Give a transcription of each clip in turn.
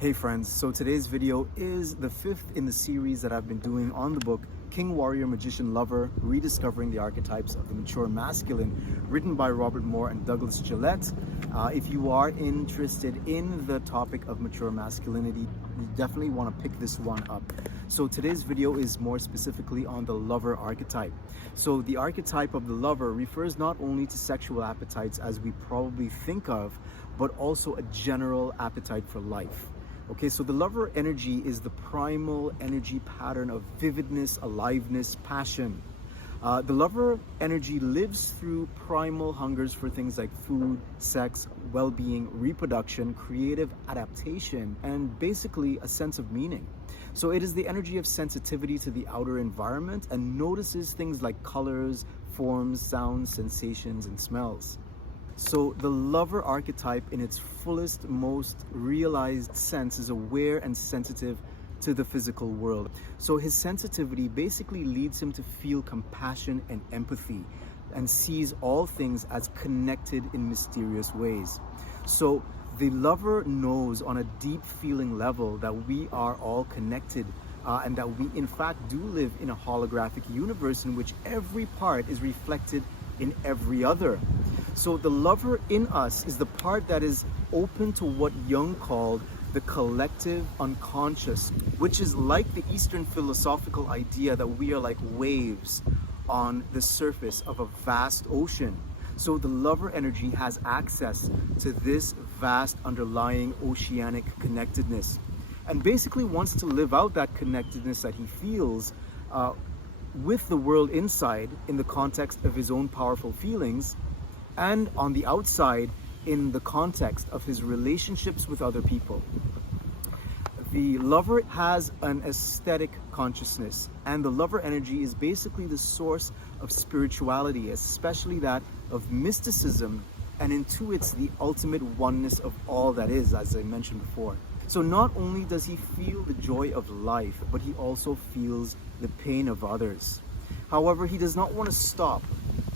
Hey friends, so today's video is the fifth in the series that I've been doing on the book King, Warrior, Magician, Lover, Rediscovering the Archetypes of the Mature Masculine, written by Robert Moore and Douglas Gilette. If you are interested in the topic of mature masculinity, you definitely want to pick this one up. So today's video is more specifically on the lover archetype. So the archetype of the lover refers not only to sexual appetites as we probably think of, but also a general appetite for life. Okay, so the lover energy is the primal energy pattern of vividness, aliveness, passion. The lover energy lives through primal hungers for things like food, sex, well-being, reproduction, creative adaptation, and basically a sense of meaning. So it is the energy of sensitivity to the outer environment and notices things like colors, forms, sounds, sensations, and smells. So the lover archetype in its fullest, most realized sense is aware and sensitive to the physical world. So his sensitivity basically leads him to feel compassion and empathy and sees all things as connected in mysterious ways. So the lover knows on a deep feeling level that we are all connected and that we in fact do live in a holographic universe in which every part is reflected in every other. So the lover in us is the part that is open to what Jung called the collective unconscious, which is like the Eastern philosophical idea that we are like waves on the surface of a vast ocean. So the lover energy has access to this vast underlying oceanic connectedness and basically wants to live out that connectedness that he feels with the world inside in the context of his own powerful feelings, and on the outside in the context of his relationships with other people. The lover has an aesthetic consciousness, and the lover energy is basically the source of spirituality, especially that of mysticism, and intuits the ultimate oneness of all that is, as I mentioned before. So not only does he feel the joy of life, but he also feels the pain of others. However, he does not want to stop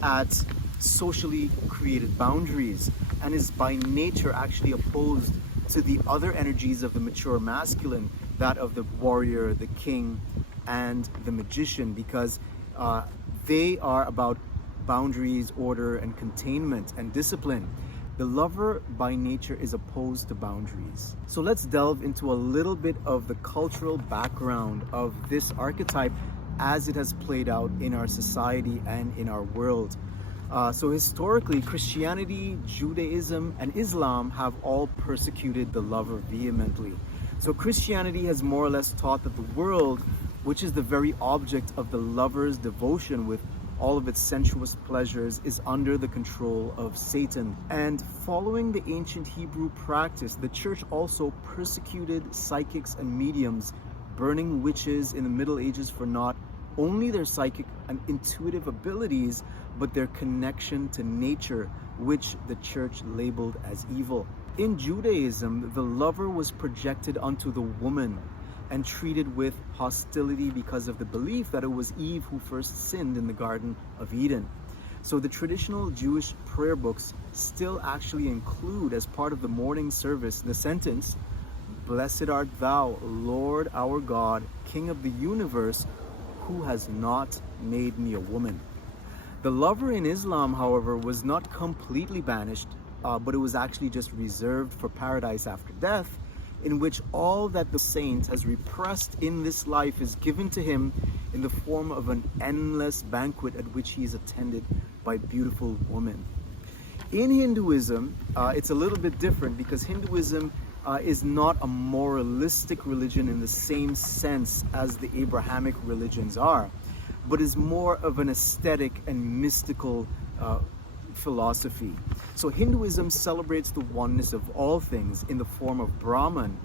at socially created boundaries and is by nature actually opposed to the other energies of the mature masculine, that of the warrior, the king, and the magician, because they are about boundaries, order, and containment and discipline. The lover by nature is opposed to boundaries. So let's delve into a little bit of the cultural background of this archetype as it has played out in our society and in our world. So historically, Christianity, Judaism, and Islam have all persecuted the lover vehemently. So Christianity has more or less taught that the world, which is the very object of the lover's devotion with all of its sensuous pleasures, is under the control of Satan. And following the ancient Hebrew practice, the church also persecuted psychics and mediums, burning witches in the Middle Ages for not only their psychic and intuitive abilities, but their connection to nature, which the church labeled as evil. In Judaism, the lover was projected onto the woman and treated with hostility because of the belief that it was Eve who first sinned in the Garden of Eden. So the traditional Jewish prayer books still actually include, as part of the morning service, the sentence, "Blessed art thou, Lord our God, King of the universe, who has not made me a woman." The lover in Islam, however, was not completely banished, but it was actually just reserved for paradise after death, in which all that the saint has repressed in this life is given to him in the form of an endless banquet at which he is attended by beautiful women. In Hinduism, it's a little bit different because Hinduism is not a moralistic religion in the same sense as the Abrahamic religions are, but is more of an aesthetic and mystical philosophy. So Hinduism celebrates the oneness of all things in the form of Brahman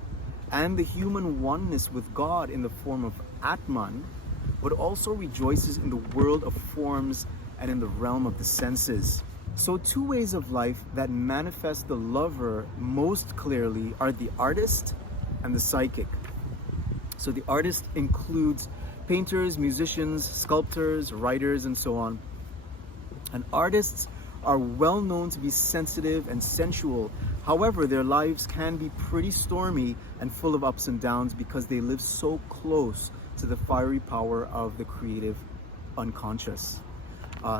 and the human oneness with God in the form of Atman, but also rejoices in the world of forms and in the realm of the senses. So two ways of life that manifest the lover most clearly are the artist and the psychic. So the artist includes painters, musicians, sculptors, writers, and so on. And artists are well known to be sensitive and sensual. However, their lives can be pretty stormy and full of ups and downs because they live so close to the fiery power of the creative unconscious.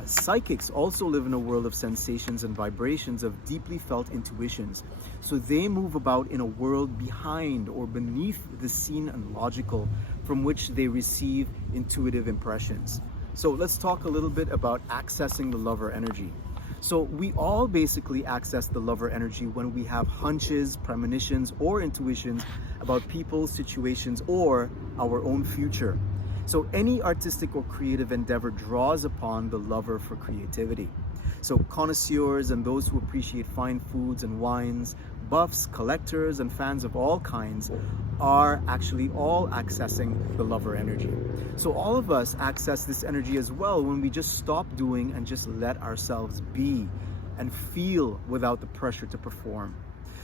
Psychics also live in a world of sensations and vibrations of deeply felt intuitions. So they move about in a world behind or beneath the seen and logical, from which they receive intuitive impressions. So let's talk a little bit about accessing the lover energy. So we all basically access the lover energy when we have hunches, premonitions, or intuitions about people, situations, or our own future. So any artistic or creative endeavor draws upon the lover for creativity. So connoisseurs and those who appreciate fine foods and wines, buffs, collectors, and fans of all kinds are actually all accessing the lover energy. So all of us access this energy as well when we just stop doing and just let ourselves be and feel without the pressure to perform.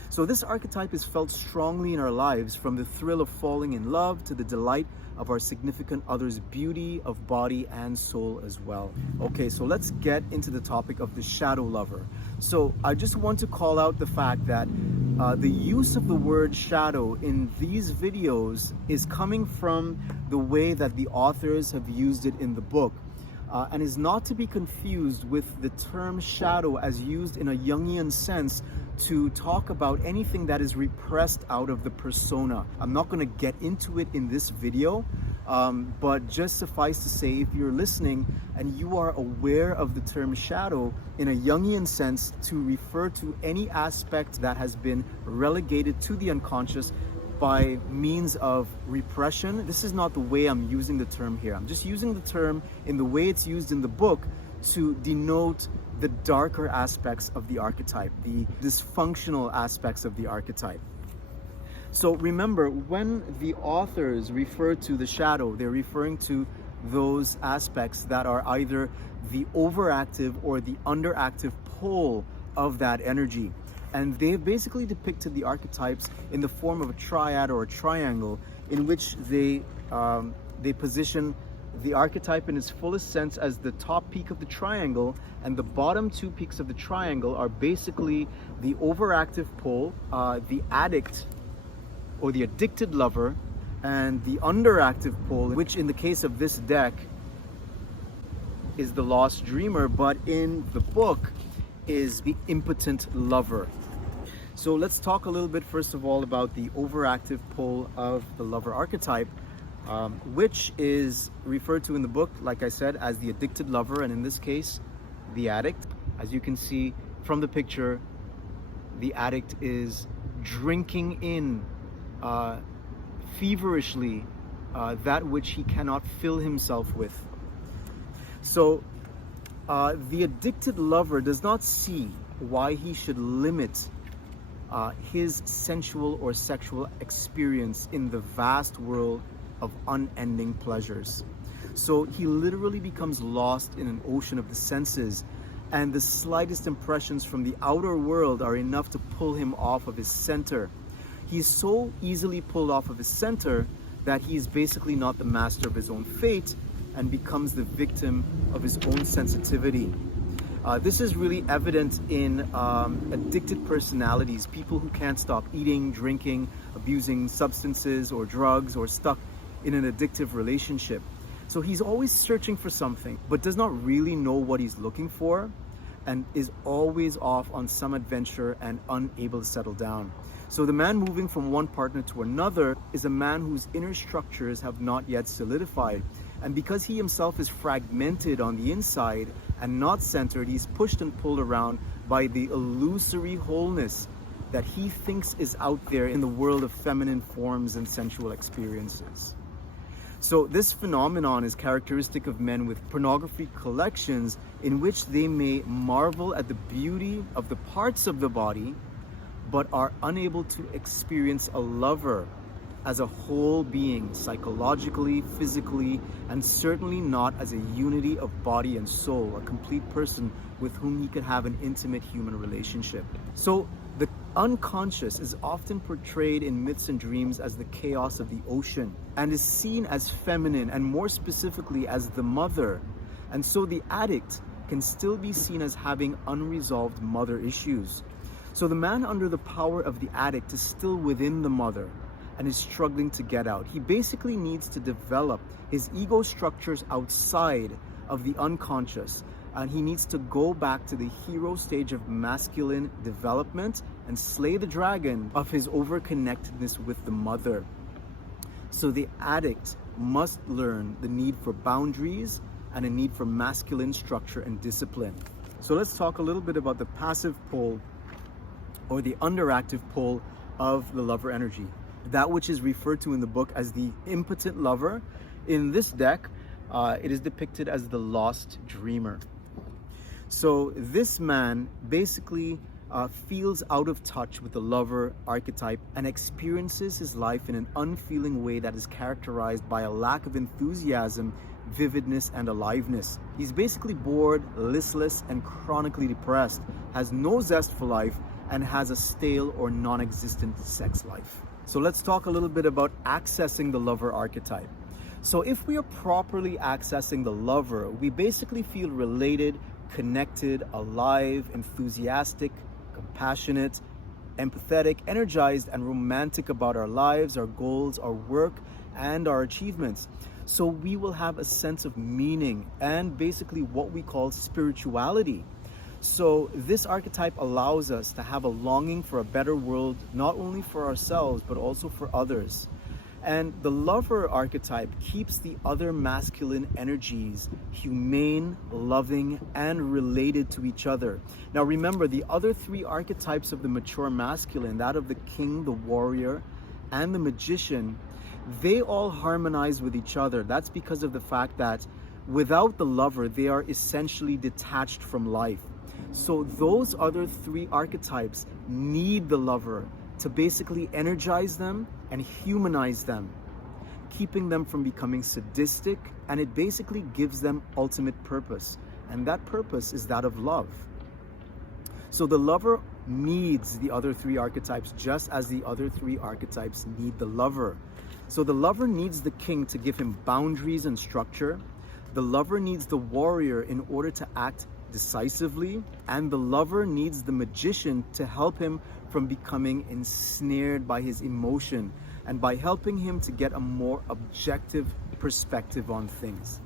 So this archetype is felt strongly in our lives, from the thrill of falling in love to the delight of our significant other's beauty of body and soul as well. Okay, so let's get into the topic of the shadow lover. So I just want to call out the fact that the use of the word shadow in these videos is coming from the way that the authors have used it in the book. And is not to be confused with the term shadow as used in a Jungian sense to talk about anything that is repressed out of the persona. I'm not going to get into it in this video, but just suffice to say, if you're listening and you are aware of the term shadow in a Jungian sense to refer to any aspect that has been relegated to the unconscious by means of repression, this is not the way I'm using the term here. I'm just using the term in the way it's used in the book to denote the darker aspects of the archetype, the dysfunctional aspects of the archetype. So remember, when the authors refer to the shadow, they're referring to those aspects that are either the overactive or the underactive pole of that energy. And they've basically depicted the archetypes in the form of a triad or a triangle, in which they position the archetype in its fullest sense as the top peak of the triangle, and the bottom two peaks of the triangle are basically the overactive pole, the addict or the addicted lover, and the underactive pole, which in the case of this deck is the lost dreamer, but in the book is the impotent lover. So let's talk a little bit first of all about the overactive pole of the lover archetype, which is referred to in the book, like I said, as the addicted lover, and in this case, the addict. As you can see from the picture, the addict is drinking in feverishly that which he cannot fill himself with. So the addicted lover does not see why he should limit his sensual or sexual experience in the vast world of unending pleasures. So he literally becomes lost in an ocean of the senses, and the slightest impressions from the outer world are enough to pull him off of his center. He's so easily pulled off of his center that he is basically not the master of his own fate and becomes the victim of his own sensitivity. This is really evident in addicted personalities, people who can't stop eating, drinking, abusing substances or drugs, or stuck in an addictive relationship. So he's always searching for something, but does not really know what he's looking for, and is always off on some adventure and unable to settle down. So the man moving from one partner to another is a man whose inner structures have not yet solidified. And because he himself is fragmented on the inside and not centered, he's pushed and pulled around by the illusory wholeness that he thinks is out there in the world of feminine forms and sensual experiences. So this phenomenon is characteristic of men with pornography collections, in which they may marvel at the beauty of the parts of the body, but are unable to experience a lover as a whole being, psychologically, physically, and certainly not as a unity of body and soul, a complete person with whom he could have an intimate human relationship. So the unconscious is often portrayed in myths and dreams as the chaos of the ocean, and is seen as feminine, and more specifically as the mother. And so the addict can still be seen as having unresolved mother issues. So the man under the power of the addict is still within the mother and is struggling to get out. He basically needs to develop his ego structures outside of the unconscious, and he needs to go back to the hero stage of masculine development and slay the dragon of his overconnectedness with the mother. So the addict must learn the need for boundaries and a need for masculine structure and discipline. So let's talk a little bit about the passive pole or the underactive pole of the lover energy. That which is referred to in the book as the impotent lover. In this deck, it is depicted as the lost dreamer. So this man basically feels out of touch with the lover archetype and experiences his life in an unfeeling way that is characterized by a lack of enthusiasm, vividness, and aliveness. He's basically bored, listless, and chronically depressed, has no zest for life, and has a stale or non-existent sex life. So let's talk a little bit about accessing the lover archetype. So if we are properly accessing the lover, we basically feel related, connected, alive, enthusiastic, compassionate, empathetic, energized, and romantic about our lives, our goals, our work, and our achievements. So we will have a sense of meaning and basically what we call spirituality. So this archetype allows us to have a longing for a better world, not only for ourselves, but also for others. And the lover archetype keeps the other masculine energies humane, loving, and related to each other. Now remember, the other three archetypes of the mature masculine, that of the king, the warrior, and the magician, they all harmonize with each other. That's because of the fact that without the lover, they are essentially detached from life. So those other three archetypes need the lover to basically energize them and humanize them, keeping them from becoming sadistic, and it basically gives them ultimate purpose. And that purpose is that of love. So the lover needs the other three archetypes just as the other three archetypes need the lover. So the lover needs the king to give him boundaries and structure. The lover needs the warrior in order to act decisively, and the lover needs the magician to help him from becoming ensnared by his emotion and by helping him to get a more objective perspective on things.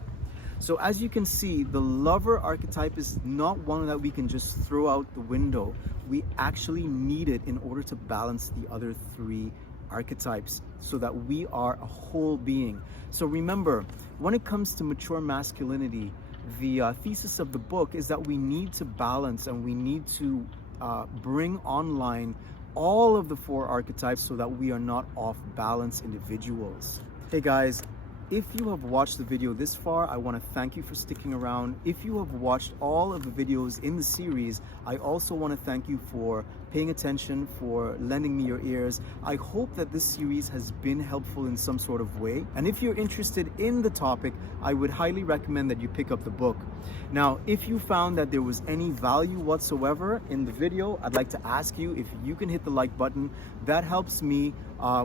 So as you can see, the lover archetype is not one that we can just throw out the window. We actually need it in order to balance the other three archetypes so that we are a whole being. So remember, when it comes to mature masculinity, the thesis of the book is that we need to balance and we need to bring online all of the four archetypes so that we are not off balance individuals. Hey guys, if you have watched the video this far, I want to thank you for sticking around. If you have watched all of the videos in the series, I also want to thank you for paying attention, for lending me your ears. I hope that this series has been helpful in some sort of way. And if you're interested in the topic, I would highly recommend that you pick up the book. Now, if you found that there was any value whatsoever in the video, I'd like to ask you if you can hit the like button. That helps me,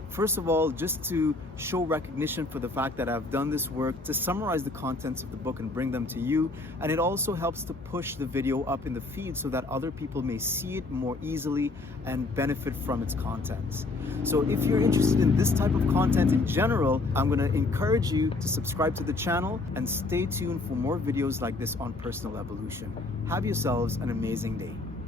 first of all, just to show recognition for the fact that I've done this work to summarize the contents of the book and bring them to you. And it also helps to push the video up in the feed so that other people may see it more easily and benefit from its contents. So if you're interested in this type of content in general, I'm going to encourage you to subscribe to the channel and stay tuned for more videos like this on personal evolution. Have yourselves an amazing day.